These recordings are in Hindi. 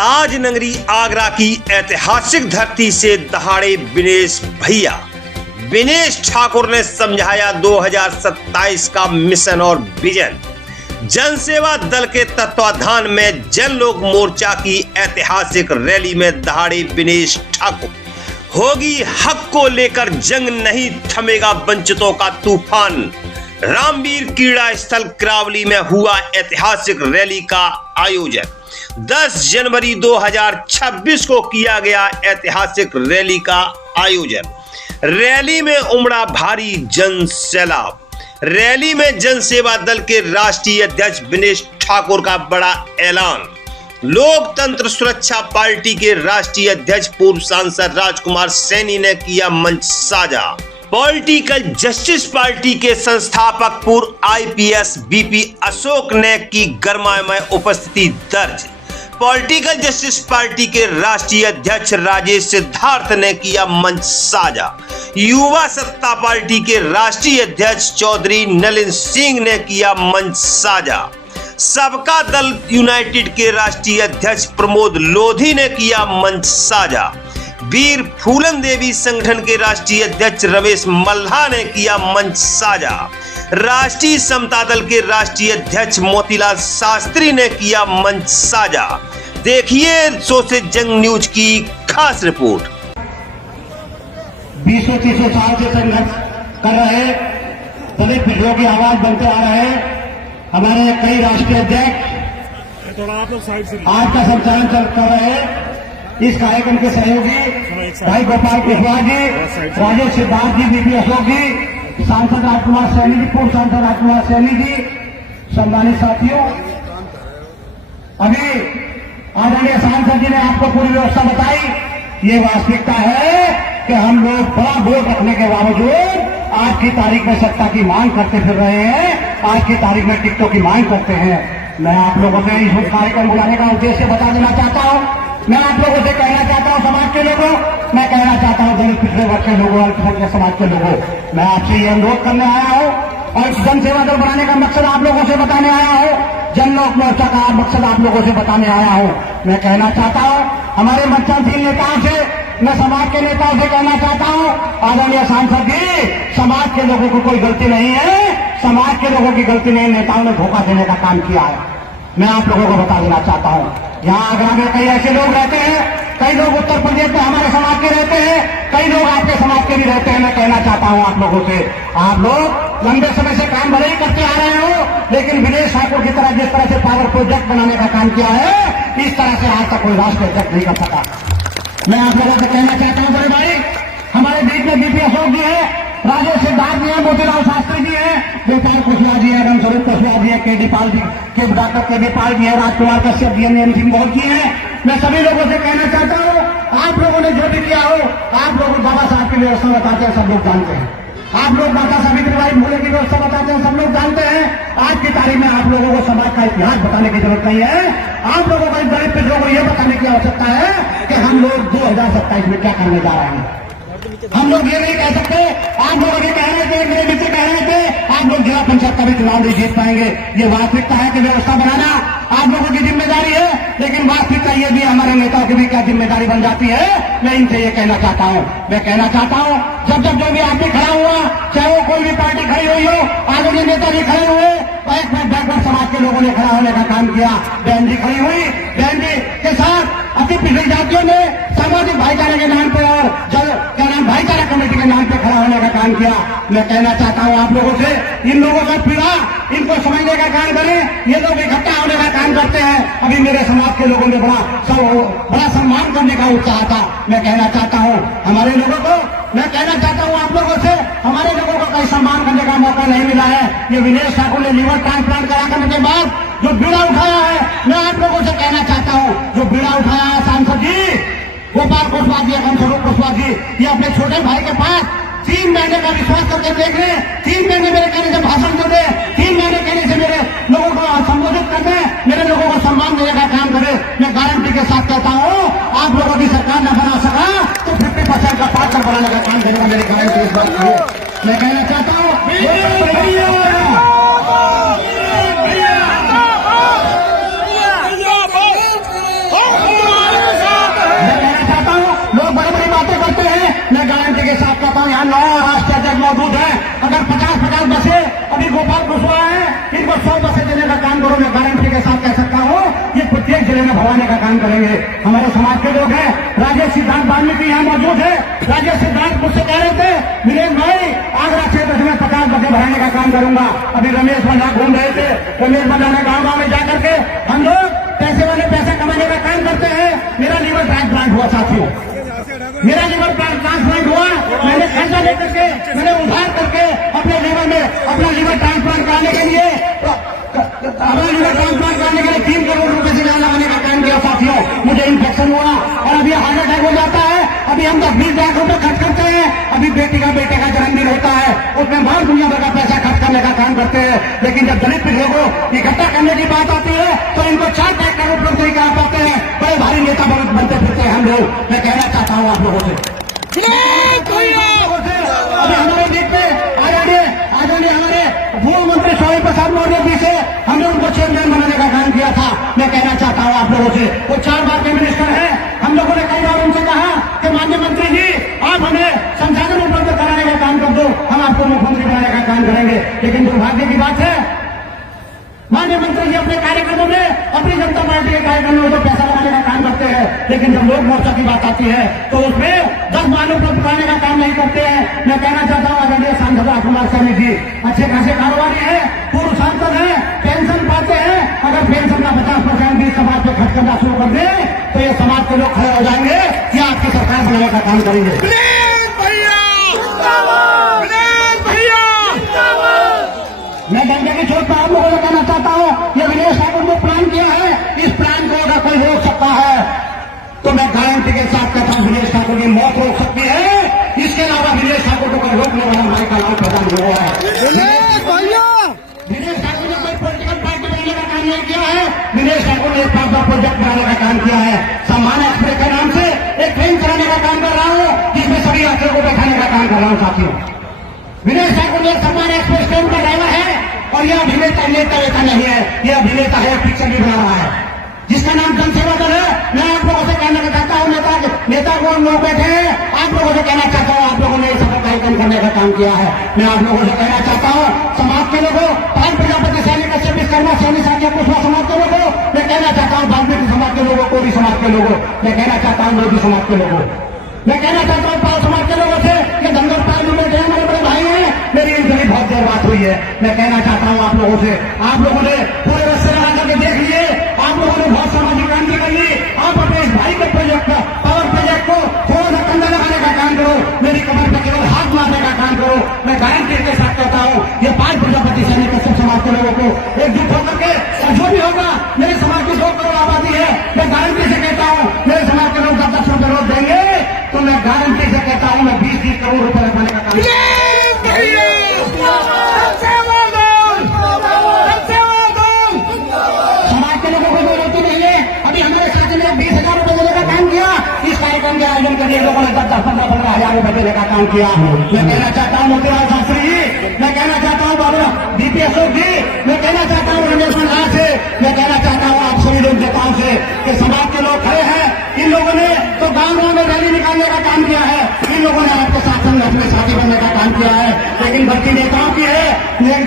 ताज नगरी आगरा की ऐतिहासिक धरती से दहाड़े विनेश भैया। विनेश ठाकुर ने समझाया 2027 का मिशन और विजन। जनसेवा दल के तत्वाधान में जन लोक मोर्चा की ऐतिहासिक रैली में दहाड़े विनेश ठाकुर। होगी हक को लेकर जंग, नहीं थमेगा वंचितों का तूफान। रामवीर क्रीड़ा स्थल करावली में हुआ ऐतिहासिक रैली का आयोजन। 10 जनवरी 2026 को किया गया ऐतिहासिक रैली का आयोजन। रैली में उमड़ा भारी जन सैलाब। रैली में जन सेवा दल के राष्ट्रीय अध्यक्ष विनेश ठाकुर का बड़ा ऐलान। लोकतंत्र सुरक्षा पार्टी के राष्ट्रीय अध्यक्ष पूर्व सांसद राजकुमार सैनी ने किया मंच साझा। पॉलिटिकल जस्टिस पार्टी के संस्थापक पूर्व आईपीएस बीपी अशोक ने की गर्मामय उपस्थिति दर्ज। पॉलिटिकल जस्टिस पार्टी के राष्ट्रीय अध्यक्ष राजेश सिद्धार्थ ने किया मंच साझा। युवा सत्ता पार्टी के राष्ट्रीय अध्यक्ष चौधरी नलिन सिंह ने किया मंच साझा। सबका दल यूनाइटेड के राष्ट्रीय अध्यक्ष प्रमोद लोधी ने किया मंच साझा। वीर फूलन देवी संगठन के राष्ट्रीय अध्यक्ष रमेश मल्हा ने किया मंच साझा। राष्ट्रीय समता दल के राष्ट्रीय अध्यक्ष मोतीलाल शास्त्री ने किया मंच साझा। देखिए सो से जंग न्यूज की खास रिपोर्ट। 20-25 साल से संघर्ष कर रहे दलित पिछड़ों की आवाज बनते आ रहे हमारे कई राष्ट्रीय अध्यक्ष आज का संचालन कर रहे इस कार्यक्रम के सहयोगी भाई गोपाल कुशवाहा जी, राजेश सिद्धार्थ जी, बीपी अशोक जी, सांसद राजकुमार सैनी जी, पूर्व सांसद राजकुमार सैनी जी, सम्मानित साथियों, अभी आदरणीय सांसद जी ने आपको पूरी व्यवस्था बताई। ये वास्तविकता है कि हम लोग बड़ा वोट रखने के बावजूद आज की तारीख में सत्ता की मांग करते फिर रहे हैं, आज की तारीख में टिकटों की मांग करते हैं। मैं आप लोगों से इस कार्यक्रम बुलाने का उद्देश्य बता देना चाहता हूँ। मैं आप लोगों से कहना चाहता हूँ, समाज के लोगों, मैं कहना चाहता हूँ दलित पिछड़े वर्ग के लोगों, अल्पसंख्यक समाज के लोगों, मैं आपसे ये अनुरोध करने आया हूँ और जन सेवा दल बनाने का मकसद आप लोगों से बताने आया हूँ, जन लोक मोर्चा का मकसद आप लोगों से बताने आया हूँ। मैं कहना चाहता हूँ हमारे मंचनशील नेताओं से, मैं समाज के नेताओं से कहना चाहता हूँ, आदरणीय सांसद जी, समाज के लोगों को कोई गलती नहीं है, समाज के लोगों की गलती नहीं, नेताओं ने धोखा देने का काम किया है। मैं आप लोगों को बता देना चाहता हूँ। यहाँ आगरा में कई ऐसे लोग रहते हैं, कई लोग उत्तर प्रदेश में हमारे समाज के रहते हैं, कई लोग आपके समाज के भी रहते हैं। मैं कहना चाहता हूँ आप लोगों से, आप लोग लंबे समय से काम भले ही करते आ रहे हो, लेकिन विनेश ठाकुर की तरह जिस तरह से पावर प्रोजेक्ट बनाने का काम किया है, इस तरह से आज तक कोई राष्ट्रीय अध्यक्ष नहीं कर सका। मैं आप लोगों से कहना चाहता हूँ बड़े भाई, हमारे बीच में बीपी अशोक जी है, राजेश सिद्धार्थ जी है, मोतीलाल शास्त्री जी है, गोपाल कुशवाहा जी है, रामस्वरूप कुशवाहा जी है, के डी पाल जी, डॉक्टर के डी पाल जी है, राजकुमार कश्यप जी है, नेम सिंह बहुत जी है। मैं सभी लोगों से कहना चाहता हूँ, आप लोगों ने जो भी किया हो, आप लोग बाबा साहब की व्यवस्था बताते हैं, सब लोग जानते हैं। आप लोग माता सावित्रीबाई फुले की व्यवस्था बताते हैं, सब लोग जानते हैं। आज की तारीख में आप लोगों को समाज का इतिहास बताने की जरूरत नहीं है। आप लोगों को दलित पिछड़ों को यह बताने की आवश्यकता है कि हम लोग 2027 में क्या करने जा रहे हैं। हम लोग ये नहीं कह सकते, आप लोग अभी कह रहे थे, मेरे मित्र कह रहे थे, आप लोग जिला पंचायत का भी चुनाव नहीं जीत पाएंगे। ये वास्तविकता है कि व्यवस्था बनाना आप लोगों की जिम्मेदारी है, लेकिन वास्तविकता ये भी हमारे नेताओं की भी क्या जिम्मेदारी बन जाती है। मैं इनसे ये कहना चाहता हूँ, मैं कहना चाहता हूँ, जब जब जो भी आदमी खड़ा हुआ, चाहे वो कोई भी पार्टी खड़ी हुई हो, आदरणीय नेता भी खड़े हुए, एक मिनट बैकवर्ड समाज के लोगों ने खड़ा होने का काम किया। बहन जी खड़ी हुई, बहन जी के साथ अति पिछड़ी जातियों ने सामाजिक भाईचारे के नाम पे और क्या नाम भाईचारा कमेटी के नाम पे खड़ा होने का काम किया। मैं कहना चाहता हूँ आप लोगों से, इन लोगों का पीड़ा इनको समझने का काम करें। ये लोग इकट्ठा होने का काम करते हैं। अभी मेरे समाज के लोगों ने बड़ा सम्मान करने का उत्साह था। मैं कहना चाहता हूँ हमारे लोगों को, मैं कहना चाहता हूँ आप लोगों से, हमारे लोगों को कहीं सम्मान करने का मौका नहीं मिला है। ये विनेश ठाकुर ने लीवर ट्रांसप्लांट करा करने के बाद जो बीड़ा उठाया है, मैं आप लोगों से कहना चाहता हूँ, जो बीड़ा उठाया है सांसद जी गोपाल कुशवाहा जी, रामस्वरूप कुशवाहा जी, ये अपने छोटे भाई के पास 3 महीने का विश्वास करके देख रहे, 3 महीने मेरे कहने से भाषण दे दे, 3 महीने कहने से मेरे लोगों को संबोधित करने, मेरे लोगों को सम्मान देने का काम करे। मैं गारंटी के साथ कहता हूँ, आप लोगों की सरकार न बना सका तो 50% का पार्टनर बनाने का काम करेगा। मेरी गारंटी इस बात की है। मैं कहना चाहता हूँ मौजूद है। अगर 50-50 बसें अभी गोपाल कुशवाहा है, इनको 100 बसें देने का काम करो, मैं गारंटी के साथ कह सकता हूँ ये प्रत्येक जिले में भरवाने का काम करेंगे। हमारे समाज के लोग हैं, राजेश सिद्धांत वाल्मीकि यहाँ मौजूद है। राजेश सिद्धांत मुझसे कह रहे थे विरेन भाई आगरा क्षेत्र में 50 बसें भराने का काम करूंगा। अभी रमेश मल्ला घूम रहे थे, रमेश मल्ला ने गाँव में जाकर के हम लोग पैसे वाले पैसा कमाने का काम करते हैं। मेरा लीवर ट्रांसप्लांट हुआ साथियों, मेरा लीवर ट्रांसप्लांट हुआ, मैंने खर्चा लेकर के मैंने उधार करके अपने लीवर में अपना लीवर ट्रांसप्लांट कराने के लिए 3 करोड़ रुपए से लगाने का काम किया साथियों। मुझे इन्फेक्शन हुआ और अभी हार्ट अटैक हो जाता है। अभी हम 10-20 लाख रुपए खर्च करते हैं। अभी बेटे का जन्मदिन होता है, उसमें बाहर दुनिया भर का पैसा खर्च करने का काम करते हैं। लेकिन जब दलित लोगों इकट्ठा करने की बात आती है तो इनको 4 करोड़ रुपए नहीं करा पाते हैं। बड़े भारी नेता बनते फिरते हैं हम लोग। मैं कहना चाहता हूँ आप लोगों से अभी हमारे बीच में आदरणीय हमारे पूर्व मंत्री स्वामी प्रसाद मौर्य जी से हमने उनको चेयरमैन बनाने का काम किया था। मैं कहना चाहता हूँ आप लोगों से, वो 4 बार के मिनिस्टर हैं। हम लोगों ने कई बार उनसे कहा कि माननीय मंत्री जी आप हमें संसाधन उपलब्ध कराने का काम कर दो, हम आपको मुख्यमंत्री बनाने का काम करेंगे। लेकिन दुर्भाग्य की बात है माननीय मंत्री जी अपने कार्यक्रमों में अपनी जनता पार्टी के कार्यक्रमों में तो पैसा लगाने का काम करते हैं, लेकिन जब लोक मोर्चा की बात आती है तो उसमें 10 माल उपलब्ध कराने का काम नहीं करते हैं। मैं कहना चाहता हूँ आदरणीय सांसद राजकुमार सैनी जी अच्छे खासे कारोबारी है, पूर्व सांसद है, पेंशन पाते हैं। अगर पेंशन का 50% भी समाज पे खर्च करना शुरू कर दे तो ये समाज के लोग खड़े हो जाएंगे कि आपकी सरकार बनाने का काम करेंगे। मैं डंडे की चोट पर आप लोगों को कहना चाहता हूँ ये विनेश ठाकुर ने प्लान किया है, इस प्लान को अगर कोई रोक सकता है तो मैं गारंटी के साथ कहता हूँ विनेश ठाकुर की मौत रोक सकती है। इसके अलावा विनेश ठाकुर को कोई रोकने वाला हमारे का लाभ प्रदान हुआ है। विनेश ठाकुर ने कोई पॉलिटिकल पार्टी बनाने का काम नहीं किया है। विनेश ठाकुर ने एक प्रोजेक्ट बनाने का काम किया है। सम्मान एक्सप्रेस के नाम से एक ट्रेन चलाने का काम कर रहा हूँ जिसमें सभी यात्रियों को बैठाने का काम कर रहा हूँ साथियों। विनेश ठाकुर ने सम्मान एक्सप्रेस ट्रेन का ड्राइवर है और यह अभिनेता नेता नहीं है, यह अभिनेता है, पिक्चर भी बना रहा है जिसका नाम जनसेवा दल है। मैं आप लोगों से कहना चाहता हूँ नेता को लोग बैठे हैं, आप लोगों से कहना चाहता हूँ आप लोगों ने सब कार्यक्रम करने का काम किया है। मैं आप लोगों से कहना चाहता हूँ समाज के लोगों, पान प्रजापति सैनिक कश्यप विश्वकर्मा सैनी साथिया कुशवाहा समाज के लोगों, मैं कहना चाहता हूँ वाल्मीकि समाज के लोगों, कोरी समाज के लोगों, मैं कहना चाहता हूँ मोदी समाज के लोगों, मैं कहना चाहता हूँ पाल समाज के लोगों से ये धनगर पाल में बैठे हमारे बड़े भाई हैं। मेरी इनसे भी बहुत देर बात हुई है। मैं कहना चाहता हूँ आप लोगों से, आप लोगों ने पूरे रस्ते लगा करके देख लिए, आप लोगों ने बहुत सामाजिक क्रांति कर ली। आप अपने इस भाई के प्रोजेक्ट पावर प्रोजेक्ट को थोड़ा सा कंधा लगाने का काम करो, मेरी कमर पर केवल हाथ मारने का काम करो। मैं गारंटी के साथ कहता हूँ ये 5 प्रजापति सैनिक कश्यप समाज के लोगों को एकजुट होकर के और जो भी होगा मेरे समाज की 2 करोड़ आबादी है, मैं गारंटी से कहता हूँ मेरे समाज के लोग 10 रुपए रोज देंगे तो मैं गारंटी से कहता हूँ मैं 20-30 करोड़ रुपए लगाने का काम समाज के लोगों को जरूरत नहीं है। अभी हमारे साथ में 20,000 रुपए देने का काम किया, इस कार्यक्रम के आयोजन के लिए लोगों ने 10-15 हजार रुपए देने का काम किया। मैं कहना चाहता हूँ मोतीलाल शास्त्री जी, मैं कहना चाहता हूँ बाबा डीपी अशोक जी, मैं कहना चाहता हूँ रमेश मल्ला से, मैं कहना चाहता हूँ आप सभी लोग नेताओं से कि समाज के लोग खड़े हैं। इन लोगों ने तो गाँव में रैली निकालने का काम किया है, इन लोगों ने आपके साथ संगठन में साथी बनने का काम किया है, लेकिन गलती नेताओं की है,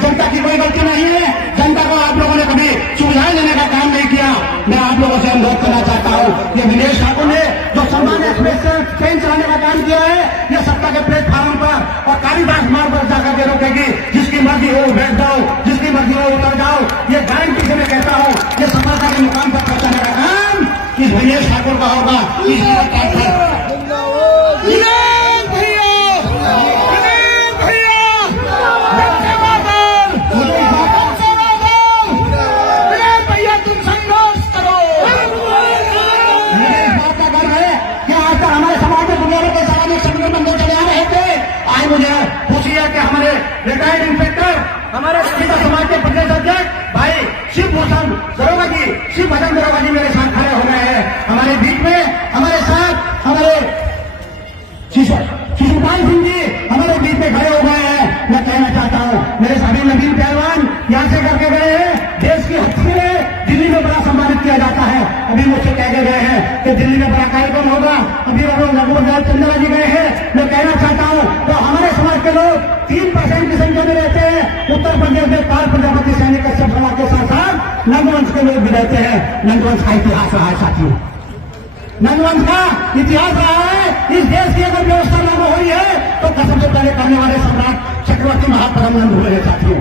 जनता की कोई गलती नहीं है। जनता को आप लोगों ने कभी सुविधाएं देने का काम नहीं किया। मैं आप लोगों से अनुरोध करना चाहता हूँ ये विनेश ठाकुर ने जो सम्मान एक्सप्रेस से ट्रेन चलाने का काम किया है, ये सत्ता के प्लेटफार्म पर और कालीदास मार्ग पर जाकर के रोकेगी। जिसकी मर्जी हो बैठ जाओ, जिसकी मर्जी हो उतर जाओ। ये गारंटी से मैं कहता हूँ ये सफलता के मुकाम पर पहुंचाने का काम इस विनेश ठाकुर का होगा। मुझे खुशी है कि हमारे रिटायर्ड इंस्पेक्टर हमारे सीता समाज के प्रदेश अध्यक्ष भाई शिव भूषण दरोगा जी, शिव भजन दरोगा जी मेरे साथ खड़े हो गए हैं। हमारे बीच में हमारे साथ हमारे शिशुपाल सिंह जी हमारे बीच में खड़े हो गए हैं। मैं कहना चाहता हूँ मेरे सभी नवीन पहलवान यहाँ से करके गए हैं, देश की हस्ती में दिल्ली में बड़ा सम्मानित किया जाता है। अभी मुझसे कह गए चले गए हैं कि दिल्ली में बड़ा कार्यक्रम होगा, अभी हम लोग लगभग चंद्रा जी गए हैं। मैं कहना चाहता हूँ तो हमारे समाज के लोग 3% की संख्या में रहते हैं। उत्तर प्रदेश में पाल प्रजापति सैनिक कश्यप समाज के साथ साथ नंदवंश के लोग भी रहते हैं। नंदवंश का इतिहास रहा है साथियों, नंदवंश का इतिहास रहा है। इस देश की अगर व्यवस्था लागू हुई है तो कसम से पहले करने वाले सम्राट चक्रवर्ती महापरम नंद हुए हैं साथियों।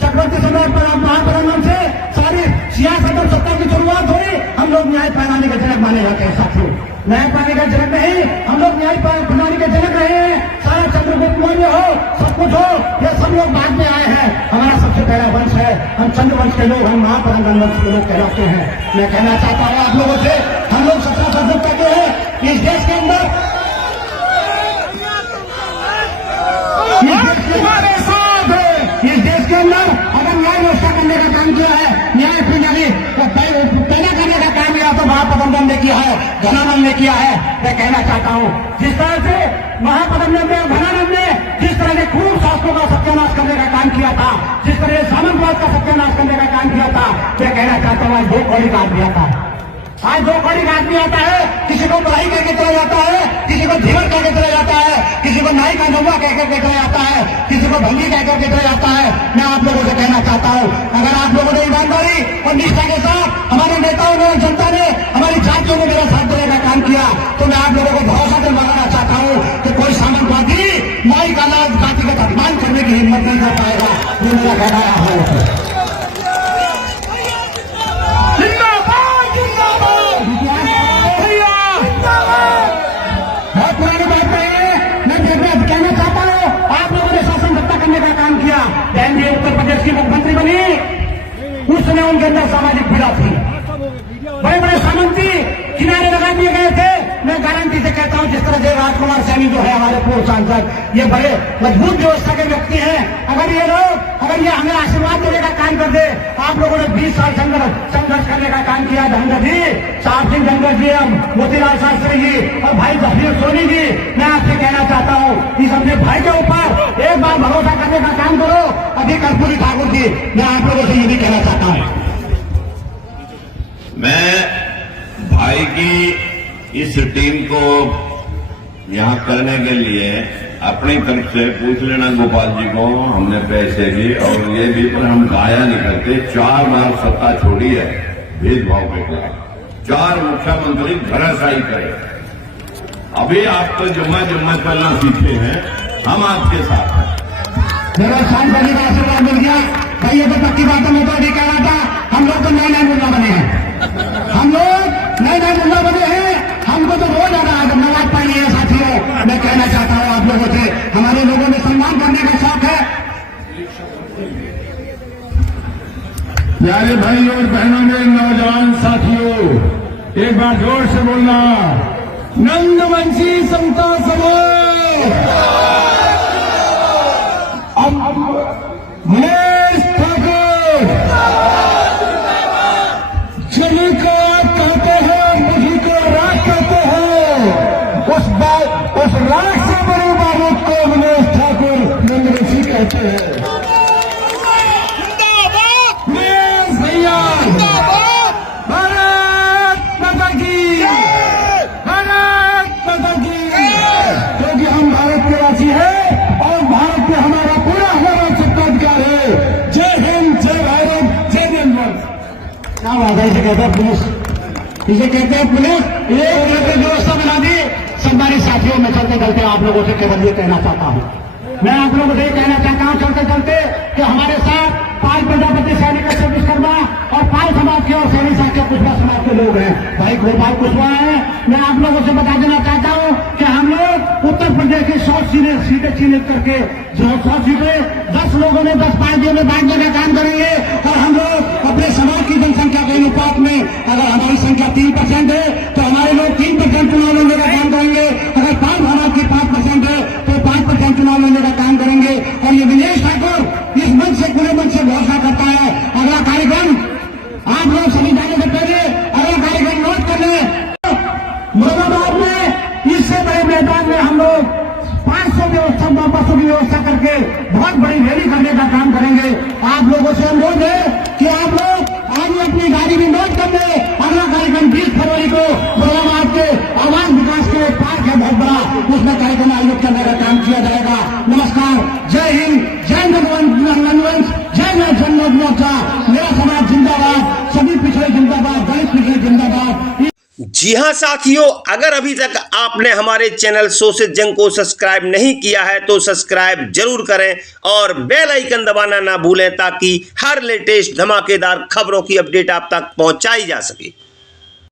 चक्रवर्ती सम्राट महापरम नंद से सारी सियासत और सत्ता की शुरुआत हुई। हम लोग न्याय प्रणाली के जनक माने जाते हैं साथियों। न्याय प्रणाली का जनक नहीं, हम लोग न्याय प्रणाली के जनक रहे हैं। सारा चंद्रगुप्त मौर्य हो, सब कुछ हो, ये सब लोग बाद में आए हैं। हमारा सबसे पहला वंश है, हम चंद्रवंश के लोग, हम महापरम वंश के लोग कहलाते हैं। मैं कहना चाहता हूँ आप लोगों से, हम लोग सत्ता प्रभुत्व कहते हैं इस देश के अंदर, इस देश के अंदर अगर न्याय व्यवस्था करने का काम किया है, न्याय प्रणाली पैदा करने का काम किया तो महापद्मनंद ने किया है, घनानंद ने किया है। मैं कहना चाहता हूँ जिस तरह से महापद्मनंद ने, घनानंद ने जिस तरह से खूब शास्त्रों का सत्यानाश करने का काम किया था, जिस तरह से सामंतवाद का सत्यानाश करने का काम किया था, मैं कहना चाहता हूँ आज 2 कौड़ी का आदमी आता है। आज 2 कौड़ी का आदमी आता है, किसी को बढ़ाई करके चला जाता है, किसी को धीवर करके चला जाता है, किसी को नाई का नौवा कह करके चला जाता है, किसी को भंगी कह करके चला जाता है। मैं आप लोगों से कहना चाहता हूँ अगर आप लोगों ने ईमानदारी और निष्ठा के साथ, हमारे नेताओं ने, जनता ने, हमारी जातियों ने मेरा साथ देने का काम किया तो मैं आप लोगों को भरोसा दिलवाना चाहता हूँ कि कोई सामंतवादी नाई का नाम जातिगत अपमान करने की हिम्मत नहीं कर पाएगा। ये मेरा कहना है। बहुत पुरानी बात है, मैं कहना चाहता हूँ आप लोगों ने शासन सत्ता करने का काम किया। बहन जी उत्तर प्रदेश की मुख्यमंत्री बनी, उस समय उनके अंदर सामाजिक पीड़ा थी, बड़े बड़े सामंती किनारे लगा दिए गए थे। मैं गारंटी से कहता हूं जिस तरह से राजकुमार सैनी जो है हमारे पूर्व सांसद, ये बड़े मजबूत व्यवस्था के व्यक्ति हैं। अगर ये लोग, अगर ये हमें आशीर्वाद देने का काम कर दे, आप लोगों ने 20 साल संघर्ष करने का काम किया। धनगर जी, साहब सिंह धनगर जी, मोतीलाल शास्त्री जी और भाई जफीर सोनी जी, मैं आपसे कहना चाहता हूँ इस अपने भाई के ऊपर एक बार भरोसा करने का काम करो। अभी कर्पूरी ठाकुर जी, मैं आप लोगों से ये भी कहना चाहता हूँ, मैं भाई की इस टीम को यहां करने के लिए अपनी तरफ से पूछ लेना गोपाल जी को, हमने पैसे भी और ये भी, पर हम गाया नहीं करते। 4 बार सत्ता छोड़ी है भेदभाव के खिलाफ, 4 मुख्यमंत्री घराशाही करे। अभी आप तो जुम्मा चलना सीखे हैं, हम आपके साथ हैं। मेरा सांसद का आशीर्वाद मिल गया भाई। ये तो पक्की बात है, मैं तो अभी कह रहा था हम लोग तो नए मुल्ला बने हैं, हम लोग नए मुल्ला बने हैं। हमको तो रोज आ रहा है नवाज पाई है साथियों। मैं कहना चाहता हूँ आप लोगों से, हमारे लोगों में सम्मान करने का शौक है। प्यारे भाई और बहनों ने, नौजवान साथियों, एक बार जोर से बोलना, नंदवंशी समता समूह। महेश ठाकुर जिन्हीं को आप कहते हैं, मुझी को राग कहते हैं, उस राग से बड़ी बारूद को महेश ठाकुर नंदवंशी कहते हैं। महेश भैया, भारत माता की, भारत माता की, क्योंकि हम भारत के वासी हैं और भारत में हमारा पूरा सत्ताधिकार है। जय हिंद, जय भारत, जय जनमत। क्या बात है, इसे कहते हैं पुलिस, इसे कहते हैं पुलिस। ये व्यवस्था बना दी। सम्मानित साथियों, मैं चलते चलते आप लोगों से केवल ये कहना चाहता हूँ, मैं आप लोगों से ये कहना चाहता हूँ चलते चलते कि हमारे साथ पाल प्रजापति सैनिक कश्यप विश्वकर्मा और पाल समाज के और सैनिक साक्य कुशवाहा समाज के लोग हैं। भाई गोपाल कुशवाहा है। मैं आप लोगों से बता देना चाहता हूँ कि हम लोग उत्तर प्रदेश की 100 सीटें चिन्हित करके, जो 100 सीटें 10 लोगों ने 10 पार्टियों में बांटने का काम करेंगे। और हम लोग अपने समाज की जनसंख्या के अनुपात में, अगर हमारी संख्या 3% है तो हमारे लोग 3% चुनाव लड़ने का काम करेंगे। अगर पाल समाज की 5% है तो 5% चुनाव लड़ने का काम करेंगे। और ये विनेश ठाकुर इस मंच से, खुले मंच से घोषणा करता है, अगला कार्यक्रम आप लोग सभी जाने से पहले अगला कार्यक्रम नोट कर लें। मुरादाबाद में इससे बड़े मैदान में हम लोग 500 बसों की व्यवस्था करके बहुत बड़ी रैली करने का काम करेंगे। आप लोगों से अनुरोध है कि आप लोग आज अपनी गाड़ी भी नोट कर ले। अगला कार्यक्रम 20 फरवरी को समाज मोर्चा, मेरा समाज जिंदाबाद, सभी पिछड़े जिंदाबाद, दलित पिछड़े जिंदाबाद। जी हां साथियों, अगर अभी तक आपने हमारे चैनल शोषित जंग को सब्सक्राइब नहीं किया है तो सब्सक्राइब जरूर करें और बेल आइकन दबाना ना भूलें ताकि हर लेटेस्ट धमाकेदार खबरों की अपडेट आप तक पहुंचाई जा सके।